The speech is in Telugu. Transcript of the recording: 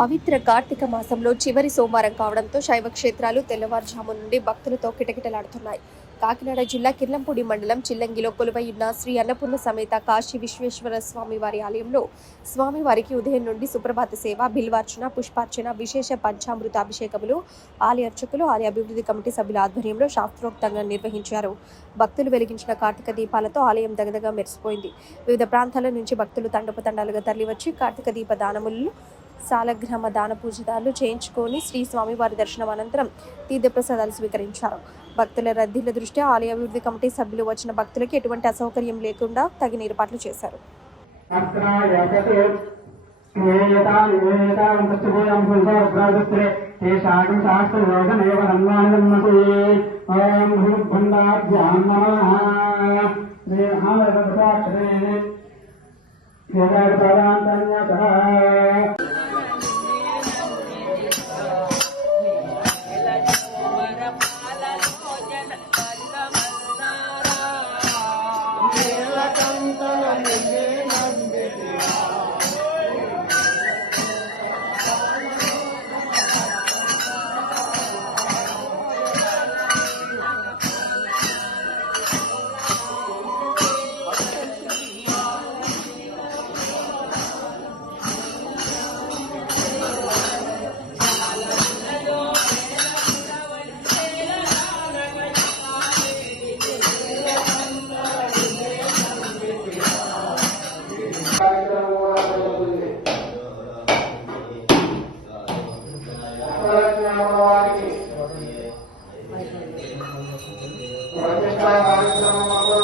పవిత్ర కార్తీక మాసంలో చివరి సోమవారం కావడంతో శైవ క్షేత్రాలు తెల్లవారుజాము నుండి భక్తులతో కిటకిటలాడుతున్నాయి. కాకినాడ జిల్లా కిర్లంపూడి మండలం చిల్లంగిలో కొలువై ఉన్న శ్రీ అన్నపూర్ణ సమేత కాశీ విశ్వేశ్వర స్వామి వారి ఆలయంలో స్వామివారికి ఉదయం నుండి సుప్రభాత సేవ, బిల్వార్చన, పుష్పార్చన, విశేష పంచామృత అభిషేకములు ఆలయ అర్చకులు, ఆలయ అభివృద్ధి కమిటీ సభ్యుల ఆధ్వర్యంలో శాస్త్రోక్తంగా నిర్వహించారు. భక్తులు వెలిగించిన కార్తీక దీపాలతో ఆలయం దగదగా మెరిసిపోయింది. వివిధ ప్రాంతాల నుంచి భక్తులు తండోపతండాలుగా తరలివచ్చి కార్తీక దీప దానములు, సాలగ్రామ దాన పూజదారులు చేయించుకొని శ్రీ స్వామివారి దర్శనం అనంతరం తీర్థప్రసాదాలు స్వీకరించారు. భక్తుల రద్దీల దృష్ట్యా ఆలయ అభివృద్ధి కమిటీ సభ్యులు వచ్చిన భక్తులకి ఎటువంటి అసౌకర్యం లేకుండా తగిన ఏర్పాట్లు చేశారు. కార్యక్రమంలో